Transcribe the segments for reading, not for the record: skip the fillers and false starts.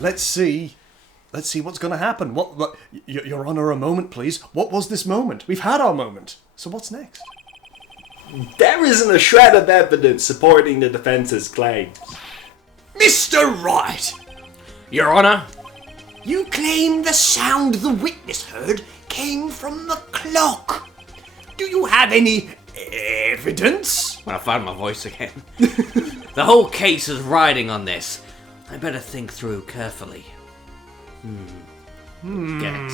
let's see what's going to happen. What? Your Honour, a moment, please. What was this moment? We've had our moment. So what's next? There isn't a shred of evidence supporting the defence's claims. Mr. Wright! Your Honour? You claim the sound the witness heard came from the clock. Do you have any evidence? Well, I found my voice again. The whole case is riding on this. I better think through carefully. Gex.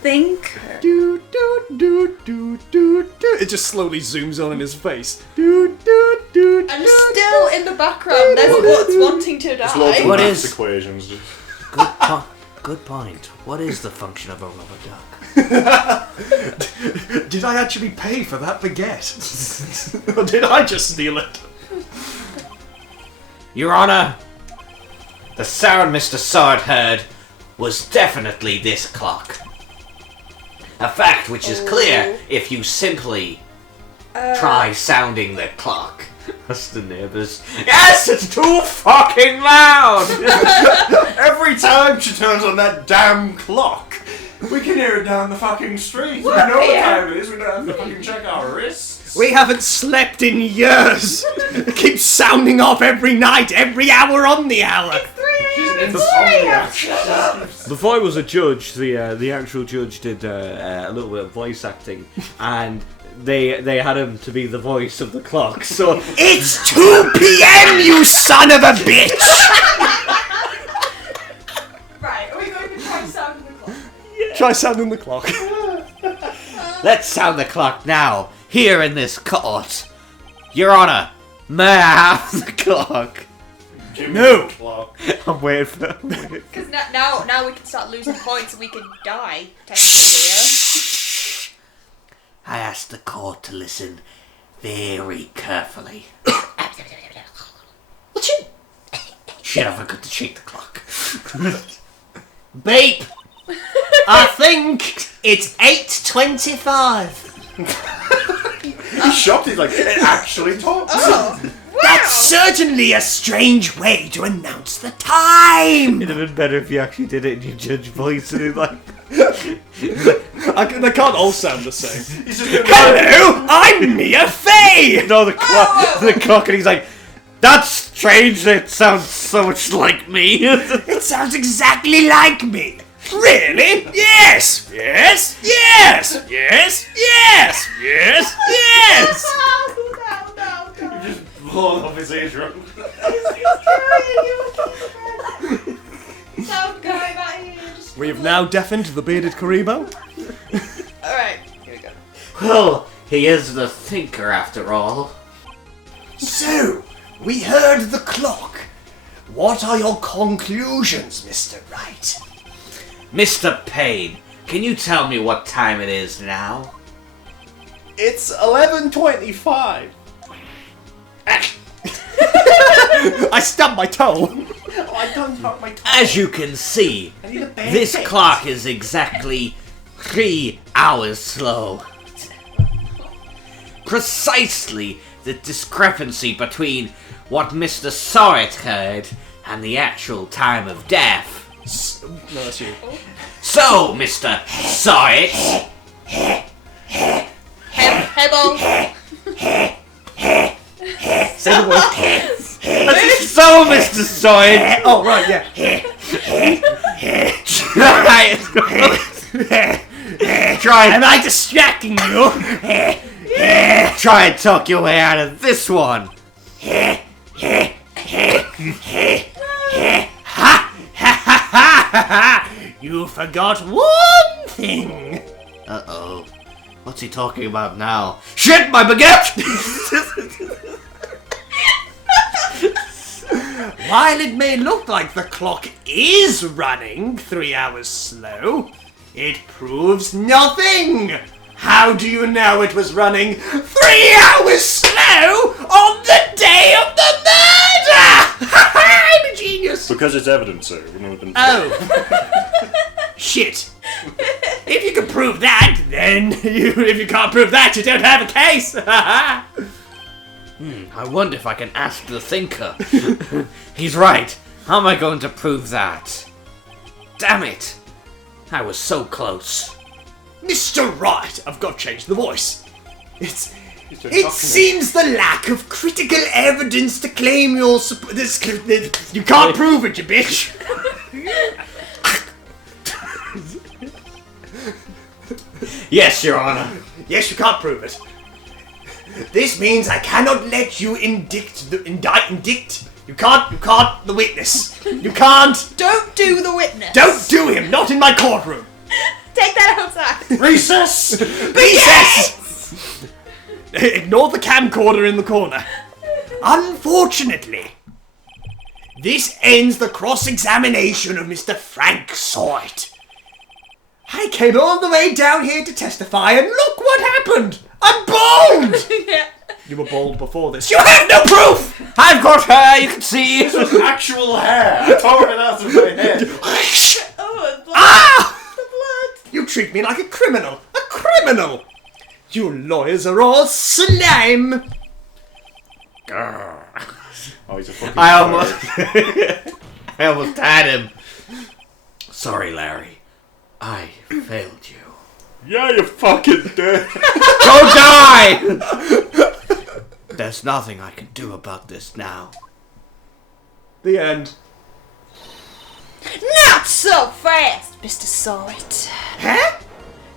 Think. Do, do, do, do, do, do. It just slowly zooms on in his face. Do, do, do, And still in the background, there's what's wanting to There's loads of die. What maths is- equations. Good point. What is the function of a rubber duck? Did I actually pay for that baguette? Or did I just steal it? Your Honour, the sound Mr. Sword heard was definitely this clock. A fact which is clear if you simply try sounding the clock. That's the neighbours. Yes, it's too fucking loud! Every time she turns on that damn clock, we can hear it down the fucking street. We know what time it is. We don't have to fucking check our wrists. We haven't slept in years. It keeps sounding off every night, every hour on the hour. Before I was a judge, the actual judge did a little bit of voice acting, and they had him to be the voice of the clock. So It's 2 p.m., you son of a bitch! Right, are we going to try sounding the clock? Try sounding the clock. Let's sound the clock now, here in this court. Your Honour, may I have the clock? No. I'm waiting for. Because now we can start losing points and we can die, technically. I ask the court to listen very carefully. Shit, I forgot to shake the clock. Beep! I think it's 8:25. He's shocked. He's like, it actually talks. That's certainly a strange way to announce the time. It'd have been better if you actually did it in your judge voice and like. They can't all sound the same. He's just gonna Hello, I'm Mia Fey. No, the clock, and he's like, "That's strange. It sounds so much like me." It sounds exactly like me. Really? Yes. Yes. Yes. Yes. Yes. Yes. Yes. No. just blown off his eardrum. Sound going back here. We have now deafened the bearded Kuriboh. Alright, here we go. Well, he is the thinker after all. So, we heard the clock. What are your conclusions, Mr. Wright? Mr. Payne, can you tell me what time it is now? It's 11:25. I stubbed my toe. Oh, I don't talk my tongue. As you can see, I need a band this aid. clock is exactly 3 hours slow. Precisely the discrepancy between what Mr. Sorrett heard and the actual time of death. No, that's you. So, Mr. Sorrett, Hey, Bong. Say the word. so Mr. Sorrett, Oh, right, yeah. try Am I distracting you? try and talk your way out of this one. You forgot one thing. Uh-oh. What's he talking about now? Shit, my baguette! While it may look like the clock is running 3 hours slow, it proves nothing. How do you know it was running 3 hours slow on the day of the murder? I'm a genius. Because it's evidence, sir. We know what Oh. Shit. If you can prove that, then if you can't prove that, you don't have a case. I wonder if I can ask the thinker. He's right. How am I going to prove that? Damn it! I was so close. Mr. Wright, I've got to change the voice. It seems the lack of critical evidence to claim your you can't prove it, you bitch. Yes, Your Honor. Yes, you can't prove it. This means I cannot let you indict. You can't the witness. You can't. Don't do the witness. Don't do him. Not in my courtroom. Take that outside. Recess! Recess! Ignore the camcorder in the corner. Unfortunately, this ends the cross-examination of Mr. Frank Sort. I came all the way down here to testify, and look what happened! I'm bald! Yeah. You were bald before this. You have no proof! I've got hair, you can see. Actual hair! I tore it out of my head. Oh, the blood. Ah! The blood. You treat me like a criminal! A criminal! You lawyers are all slime! Oh, he's a fucking I almost had him. Sorry, Larry. I failed you. Yeah, you fucking did. Go die! There's nothing I can do about this now. The end. Not so fast, Mr. Sort. Huh?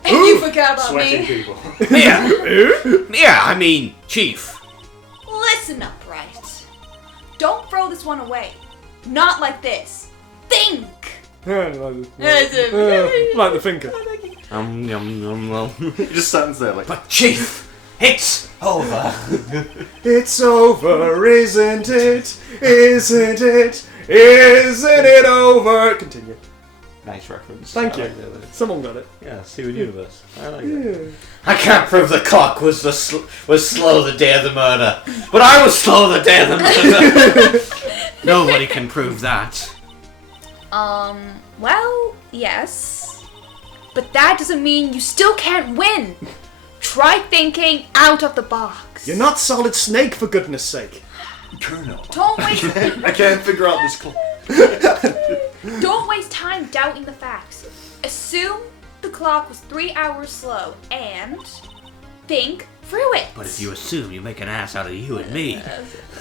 And you forgot about Sweating me. people. I mean, Chief. Listen up, right? Don't throw this one away. Not like this. Think. Like the thinker. Yum, yum, yum. He just stands there like, But Chief, it's over. It's over, isn't it? Isn't it? Isn't it over? Continue. Nice reference. Thank you. I like that. Someone got it. Yeah, Steven Universe. I like it. I can't prove the clock was slow the day of the murder, but I was slow the day of the murder. Nobody can prove that. Well, yes. But that doesn't mean you still can't win. Try thinking out of the box. You're not Solid Snake, for goodness sake. Colonel. Don't waste I can't figure out this clock. don't waste time doubting the facts. Assume the clock was 3 hours slow and think through it. But if you assume, you make an ass out of you and me.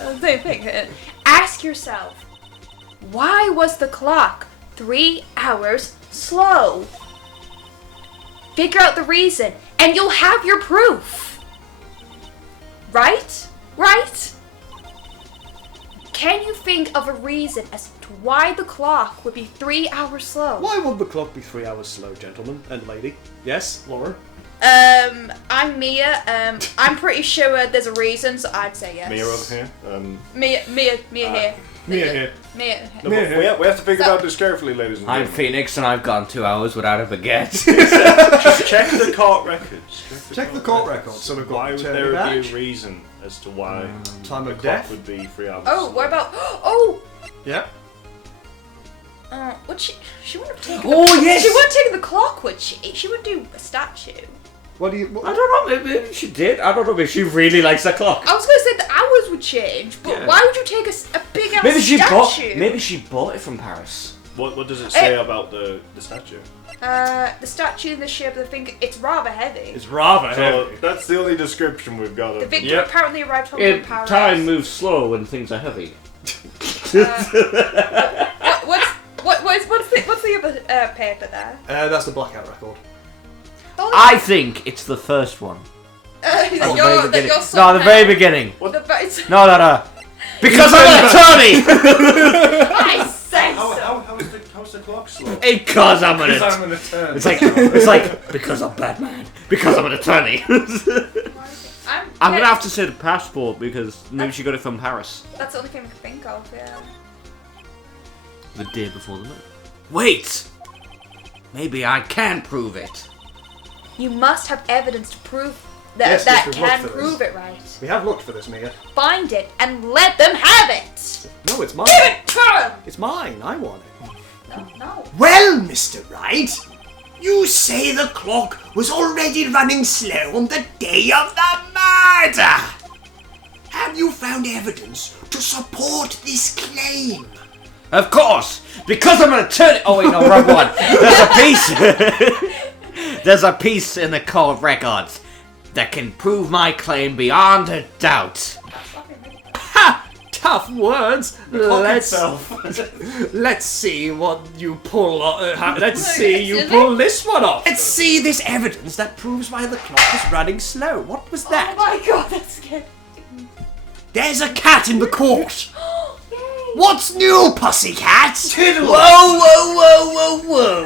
Don't think it. Ask yourself, why was the clock 3 hours slow? Figure out the reason, and you'll have your proof. Right? Right? Can you think of a reason as to why the clock would be 3 hours slow? Why would the clock be 3 hours slow, gentlemen and lady? Yes, Laura? I'm Mia. I'm pretty sure there's a reason, so I'd say yes. Mia over here. Mia here. Mia here. Mia. No, but we have to think about this carefully, ladies and I'm gentlemen. Phoenix, and I've gone 2 hours without a baguette. Check the court records. Check the court records. So we've got Why would Turner there be badge, a reason as to why time the of clock death. would be 3 hours? Oh, what about? Oh, Yeah. what she wouldn't have taken. Oh, yes! She wouldn't have taken the clock, would she? She would do a statue. What do you? I don't know, maybe she did. I don't know, maybe she really likes the clock. I was gonna say the hours would change, but Yeah. why would you take a big ass Maybe she statue? bought it from Paris. What does it say about the statue? The statue in the shape of the finger, it's rather heavy. It's rather So heavy. that's the only description we've got The of victim Yep. apparently arrived home from Paris. Time moves slow when things are heavy. What's the other paper there? That's the blackout record. Oh, I think it's the first one. that At the very your beginning. your No, son at the very had. beginning. The No. Because I'm an attorney! I say so. How's the clock slow? Because I'm an Because attorney. I'm an attorney. It's like, because I'm Batman. Because I'm an attorney. I'm gonna have to say the passport because maybe she got it from Paris. That's the only thing I can think of. Yeah. The day before the murder. Wait! Maybe I can prove it. You must have evidence to prove that Yes, that we've can looked for prove this. it, right? We have looked for this, Mia. Find it and let them have it. No, it's mine. Give it to them. It's mine. I want it. No. Well, Mr. Wright, you say the clock was already running slow on the day of the murder. Have you found evidence to support this claim? Of course, because I'm an attorney. Oh wait, no, wrong one. There's a piece in the court records that can prove my claim beyond a doubt. Ha! Tough words. Let's Itself. let's see what you pull. Let's see you pull this one off. Let's see this evidence that proves why the clock is running slow. What was that? Oh my god, that's scary. There's a cat in the court. What's new, pussycat? Tiddle. Whoa, whoa, whoa, whoa,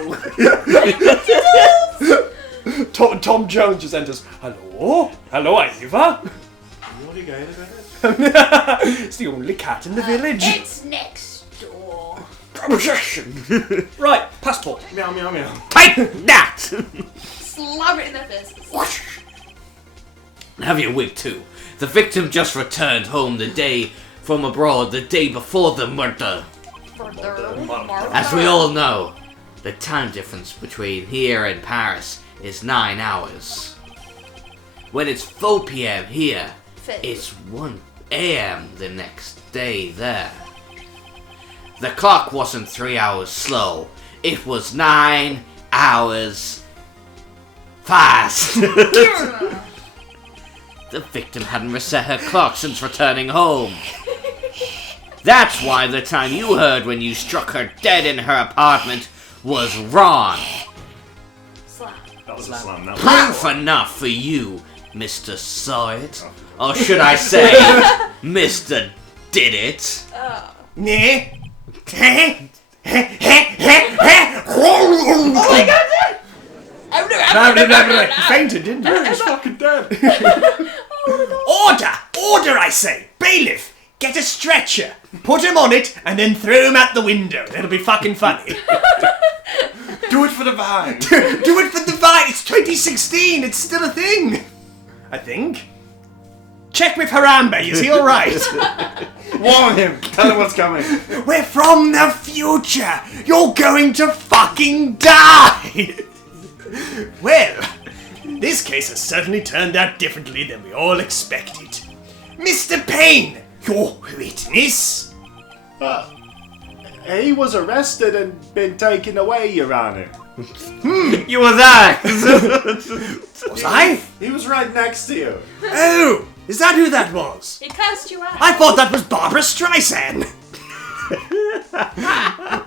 whoa. Tom Jones just enters. Hello? Hello, Ava? What are you going about? It's the only cat in the village. It's next door. Proposition. Right, passport. Meow, meow, meow. Take that! Slam it in their faces. Have your wig too. The victim just returned home from abroad the day before the murder. As we all know, the time difference between here and Paris is 9 hours. When it's 4 p.m. here, it's 1 a.m. the next day there. The clock wasn't 3 hours slow. It was 9 hours fast. The victim hadn't reset her clock since returning home. That's why the time you heard when you struck her dead in her apartment was wrong. Slam. That was a slam. That was Proof enough for you, Mr. Saw It. Or should I say, Mr. Did It. Nah. Oh my god! You fainted, didn't you? He's fucking dead. Order, I say! Bailiff, get a stretcher, put him on it, and then throw him out the window. It'll be fucking funny. Do it for the vine. Do it for the Vine. It's 2016. It's still a thing. I think. Check with Harambe. Is he alright? Warn him. Tell him what's coming. We're from the future. You're going to fucking die. Well, this case has certainly turned out differently than we all expected. Mr. Payne, your witness. He was arrested and been taken away, Your Honor. You were there! Was I? He was right next to you. Oh, is that who that was? He cursed you out. I thought that was Barbara Streisand.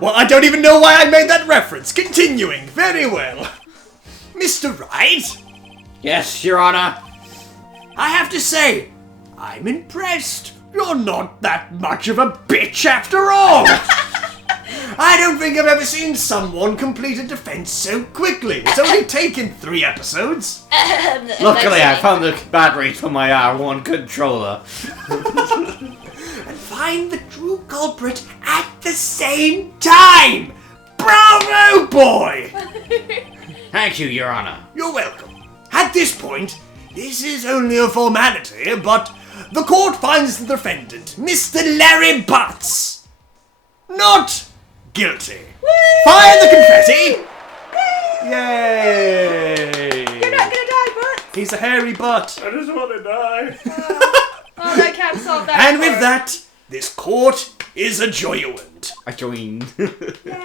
Well, I don't even know why I made that reference. Continuing. Very well. Mr. Wright, Yes, Your Honor. I have to say, I'm impressed. You're not that much of a bitch after all. I don't think I've ever seen someone complete a defense so quickly. It's only taken 3 episodes. Luckily, I found the batteries for my R1 controller. And find the true culprit at the same time. Bravo, boy! Thank you, Your Honor. You're welcome. At this point, this is only a formality, but the court finds the defendant, Mr. Larry Butts, not guilty. Fire the confetti! Yay! You're not gonna die, but. He's a hairy butt. I just want to die. Oh, that can't solve that. And with that, this court is adjourned. I joined.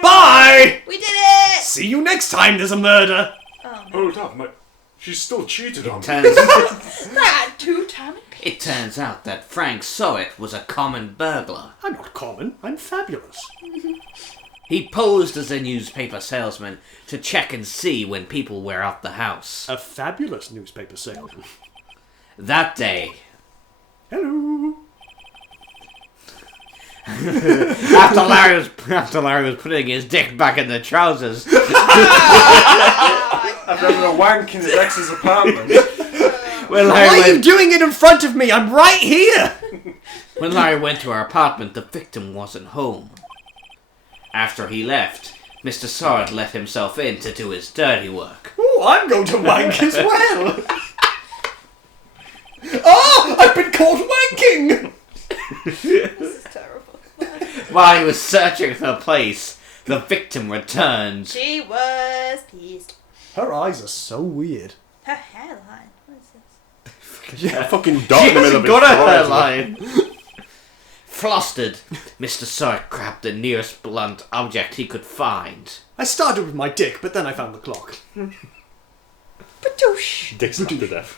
Bye! We did it! See you next time there's a murder. Hold up, she's still cheated on me. That two-time It turns out that Frank Sowett was a common burglar. I'm not common, I'm fabulous. He posed as a newspaper salesman to check and see when people were out the house. A fabulous newspaper salesman. That day, Hello. after Larry was putting his dick back in the trousers, After having a wank in his ex's apartment. when Why Larry, are you went, doing it in front of me? I'm right here. when Larry went to her apartment, the victim wasn't home. After he left, Mr. Sard let himself in to do his dirty work. Oh, I'm going to wank as well. Oh, I've been caught wanking. This is terrible. While he was searching for the place, the victim returned. She was pissed. Her eyes are so weird. Her hairline. What is this? Yeah, fucking dot She in the middle hasn't of got a his forehead. hairline. Flustered, Mr. Sark grabbed the nearest blunt object he could find. I started with my dick, but then I found the clock. Patoosh. Dick's not to death.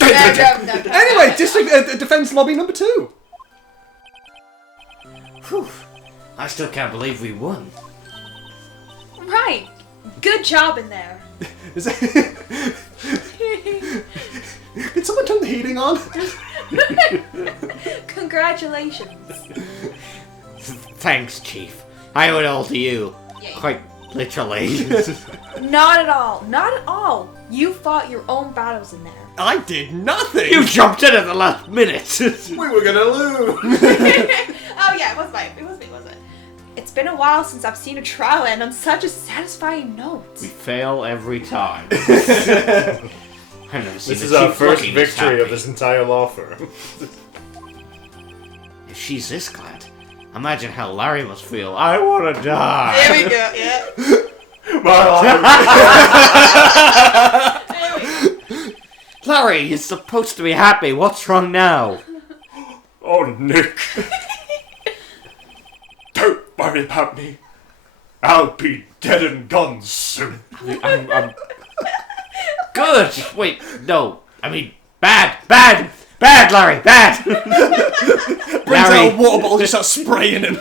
Anyway, District Defense Lobby number 2. Whew. I still can't believe we won. Right. Good job in there. Is it... Did someone turn the heating on? Congratulations. Thanks, Chief. I owe it all to you. Yay. Quite literally. Not at all. Not at all. You fought your own battles in there. I did nothing! You jumped in at the last minute. We were gonna lose. Oh yeah, it was me, wasn't it? It's been a while since I've seen a trial end on such a satisfying note. We fail every time. I've never seen This a is our chief first looking this victory of happy. this entire law firm. If she's this glad, imagine how Larry must feel. I want to die. There we go, yeah. My life. There we go. Larry, you're supposed to be happy. What's wrong now? Oh, Nick. Don't worry about me. I'll be dead and gone soon. I'm good. Wait, no. I mean, bad, Larry, bad. Brings out a water bottle, just starts spraying him.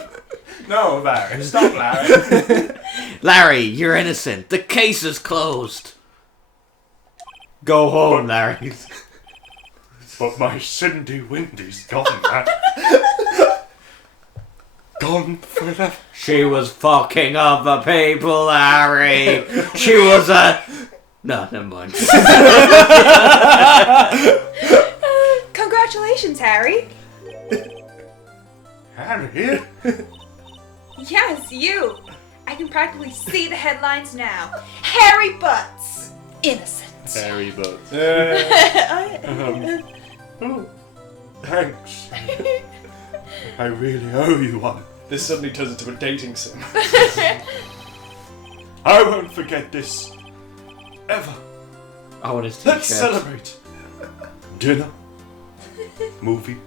No, Larry. Stop, Larry. Larry, you're innocent. The case is closed. Go home, Larry. But my Cindy Windy's gone, man. Gone forever. She was fucking other people, Larry. She was a... No, never mind. Congratulations, Harry. Harry? Yes, you. I can practically see the headlines now. Harry Butts. Innocent. Harry Butts. Oh, Thanks. I really owe you one. This suddenly turns into a dating sim. I won't forget this. Ever. I want his t-shirt. Let's celebrate. Dinner. Movie.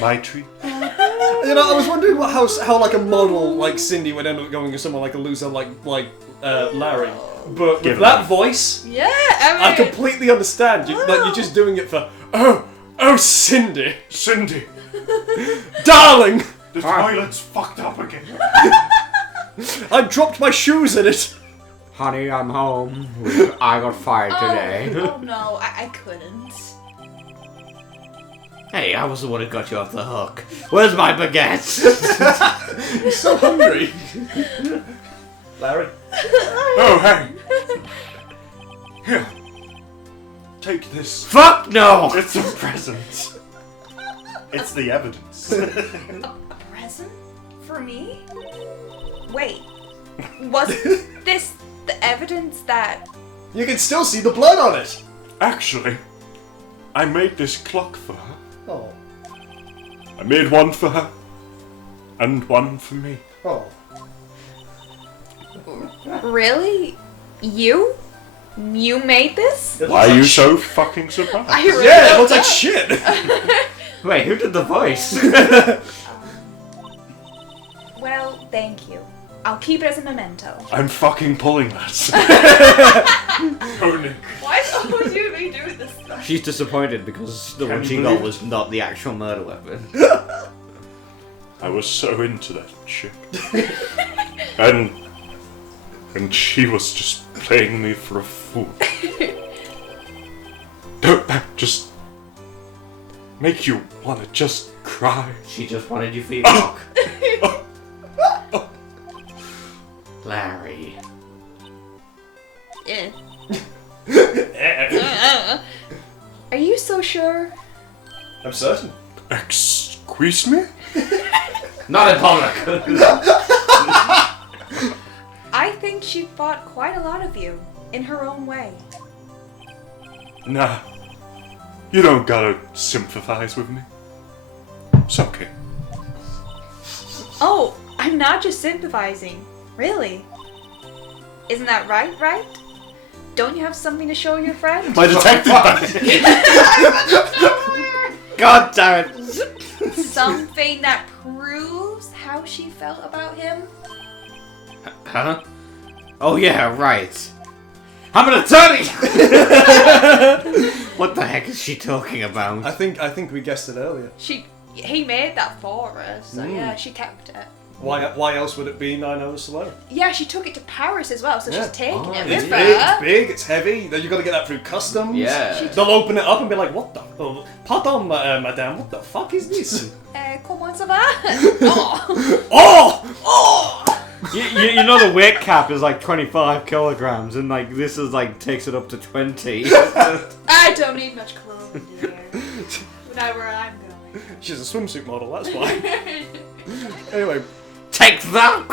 My treat. You know, I was wondering how like a model like Cindy would end up going with someone like a loser like Larry. But with that voice, yeah, I completely understand. You're just doing it for oh Cindy, Cindy. darling. The toilet's fucked up again. I dropped my shoes in it. Honey, I'm home. I got fired today. Oh no, I couldn't. Hey, I was the one who got you off the hook. Where's my baguette? I'm so hungry. Larry. Oh, hey. Here. Take this. Fuck no! It's a present. It's the evidence. A present? For me? Wait. Was this the evidence that... You can still see the blood on it. Actually, I made this clock for her. Oh. I made one for her. And one for me. Oh. Really? You? You made this? Why are you so fucking surprised? I really Yeah, it don't looks like know. shit. Wait, who did the voice? Well, thank you. I'll keep it as a memento. I'm fucking pulling that. Oh, Nick. Why would you be doing this stuff? She's disappointed because the one you she believe got was not the actual murder weapon. I was so into that shit. And she was just playing me for a fool. Don't that just make you want to just cry? She just wanted you for your cock. Larry. Yeah. Are you so sure? I'm certain. Excuse me? Not in public. I think she fought quite a lot of you, in her own way. Nah. You don't gotta sympathize with me. It's okay. Oh, I'm not just sympathizing. Really? Isn't that right? Don't you have something to show your friend? My detective badge. God damn it! Something that proves how she felt about him? Huh? Oh yeah, right. I'm an attorney! What the heck is she talking about? I think we guessed it earlier. He made that for her, so yeah, she kept it. Why else would it be 9 hours slow? Yeah, she took it to Paris as well, so Yeah. she's taking it It's with big, it's her. big, it's heavy. Then you got to get that through customs. Yeah. They'll open it up and be like, "What the? Oh, pardon, madame. What the fuck is this?" Comment ça va? Oh. Oh! You know the weight cap is like 25 kilograms, and like this is like takes it up to 20. I don't need much clothing, dear. Not where I'm going. She's a swimsuit model. That's why. Anyway, Take that!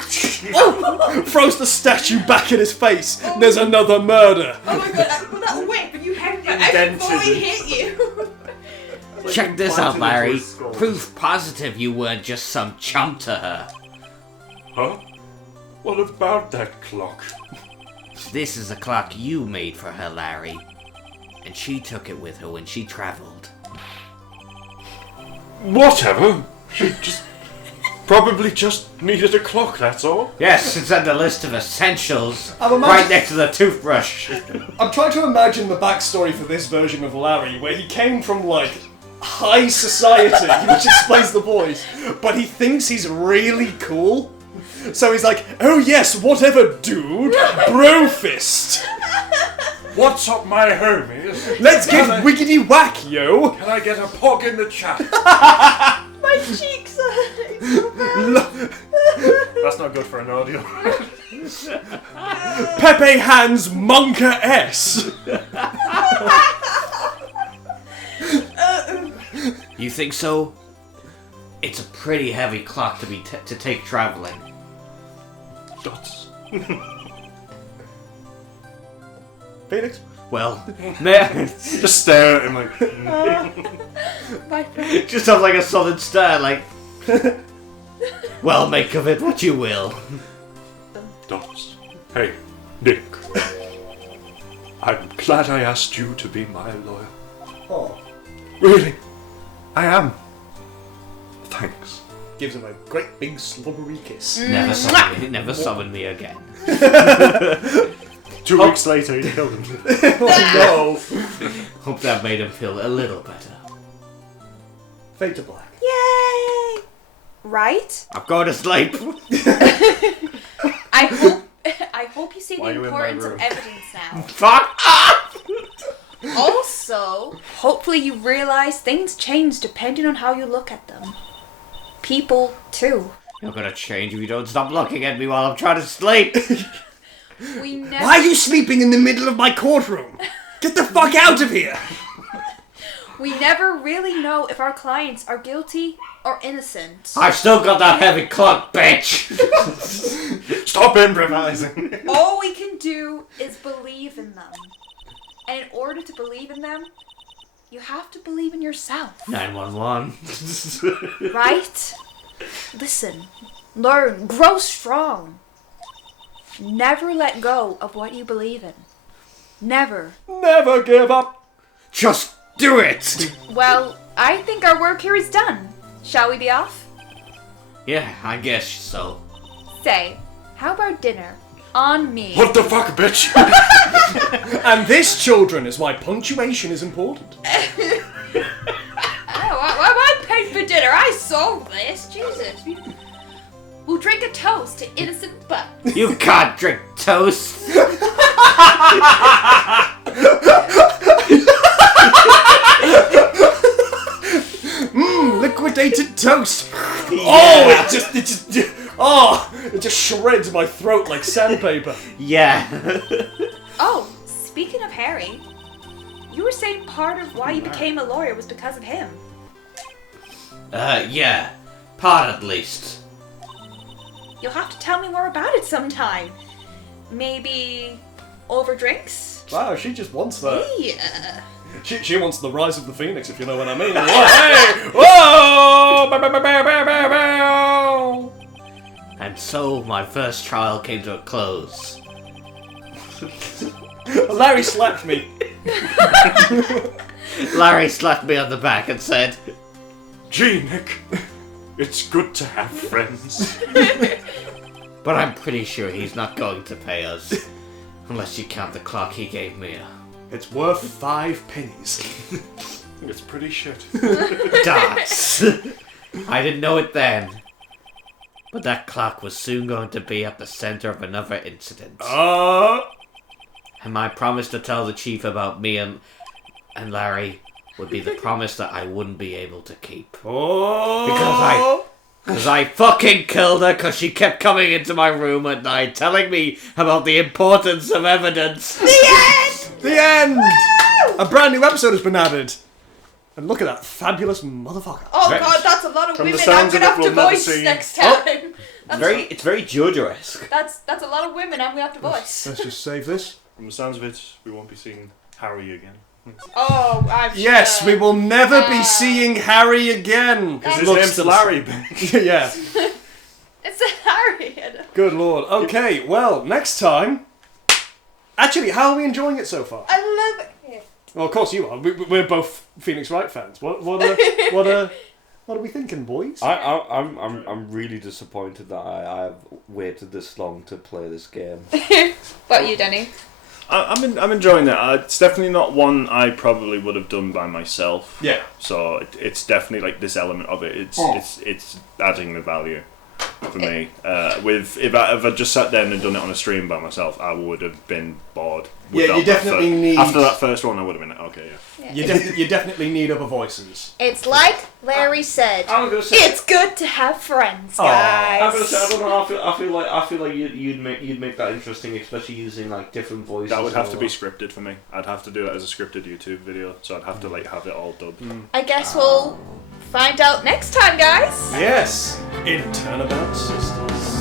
throws the statue back in his face. There's another murder. Oh my god, that whip, and you had it before he hit you. Check this out, Planted into Larry. his skull. Proof positive you weren't just some chump to her. Huh? What about that clock? This is a clock you made for her, Larry. And she took it with her when she traveled. Whatever. She probably just needed a clock, that's all. Yes, it's on the list of essentials. I'm Right next to the toothbrush. I'm trying to imagine the backstory for this version of Larry, where he came from like high society, which explains the voice, but he thinks he's really cool. So he's like, "Oh yes, whatever, dude, bro fist. What's up, my homies? Let's get wiggity whack, yo." Can I get a pog in the chat? My cheeks are so bad. That's not good for an audio. Pepe Hands Monka S. You think so? It's a pretty heavy clock to be to take traveling. Dots. Phoenix. Well, Just stare at him like. My friend. just have like a solid stare, like. Well, make of it what you will. Dots. Hey, Nick. I'm glad I asked you to be my lawyer. Oh, Really? I am. Thanks. gives him a great big slobbery kiss. Never summon me again. 2 weeks later, he killed him. Oh Hope that made him feel a little better. no. Fade to black. Yay! Right? I'm going to sleep. I hope you see Why are the you in my importance of room? evidence now. Fuck off! Also, hopefully you realize things change depending on how you look at them. People, too. You're gonna change if you don't stop looking at me while I'm trying to sleep. We never... Why are you sleeping in the middle of my courtroom? Get the fuck out of here! We never really know if our clients are guilty or innocent. I've still got that heavy clock, bitch. Stop improvising. All we can do is believe in them. And in order to believe in them, you have to believe in yourself. 911. Right? Listen, learn, grow strong. Never let go of what you believe in. Never. Never give up. Just do it. Well, I think our work here is done. Shall we be off? Yeah, I guess so. Say, how about dinner? On me. What the fuck, bitch? And this, children, is why punctuation is important. Oh, why am I paid for dinner? I saw this. Jesus. We'll drink a toast to innocent butt. You can't drink toast. Liquidated toast. Oh, it just shreds my throat like sandpaper. Yeah. Oh, speaking of Harry, you were saying part of why you became a lawyer was because of him. Yeah. Part at least. You'll have to tell me more about it sometime. Maybe over drinks? Wow, she just wants that. Yeah. She wants the rise of the phoenix, if you know what I mean. Hey! Whoa! Bow, bow, bow, bow, bow, bow, bow. And so my first trial came to a close. Larry slapped me. Larry slapped me on the back and said, Gee, Nick, it's good to have friends. but I'm pretty sure he's not going to pay us. Unless you count the clock he gave me. It's worth 5 pennies. It's pretty shit. Darts! I didn't know it then. But that clock was soon going to be at the center of another incident. And my promise to tell the chief about me and Larry would be the promise that I wouldn't be able to keep. Because I fucking killed her because she kept coming into my room at night telling me about the importance of evidence. The end! A brand new episode has been added. And look at that fabulous motherfucker. Oh god, that's a lot of From the women I'm sounds of gonna it, have we'll to never voice see- next time. It's very JoJo-esque. That's a lot of women I'm gonna have to voice. Let's just save this. From the sounds of it, we won't be seeing Harry again. Oh, I'm Yes, sure. we will never be seeing Harry again. That's- His Looks name's to the- Larry, bitch. Yeah. It's a Harry. Good lord. Okay, well, next time. Actually, how are we enjoying it so far? I love it. Well, of course you are. We're both Phoenix Wright fans. What are we thinking, boys? I'm really disappointed that I have waited this long to play this game. What about you, Denny? I'm enjoying it. It's definitely not one I probably would have done by myself. Yeah. So it's definitely like this element of it. It's adding the value for me. If I just sat down and done it on a stream by myself, I would have been bored. Yeah, you definitely need. After that first one, I would have been like, okay, yeah. You definitely need other voices. It's like Larry said. I'm gonna say. It's good to have friends, guys. I'm gonna say I don't know. I feel like you'd make that interesting, especially using like different voices. That would have to and be all scripted for me. I'd have to do it as a scripted YouTube video, so I'd have to like have it all dubbed. I guess we'll find out next time, guys. Yes. In Turnabout Sisters.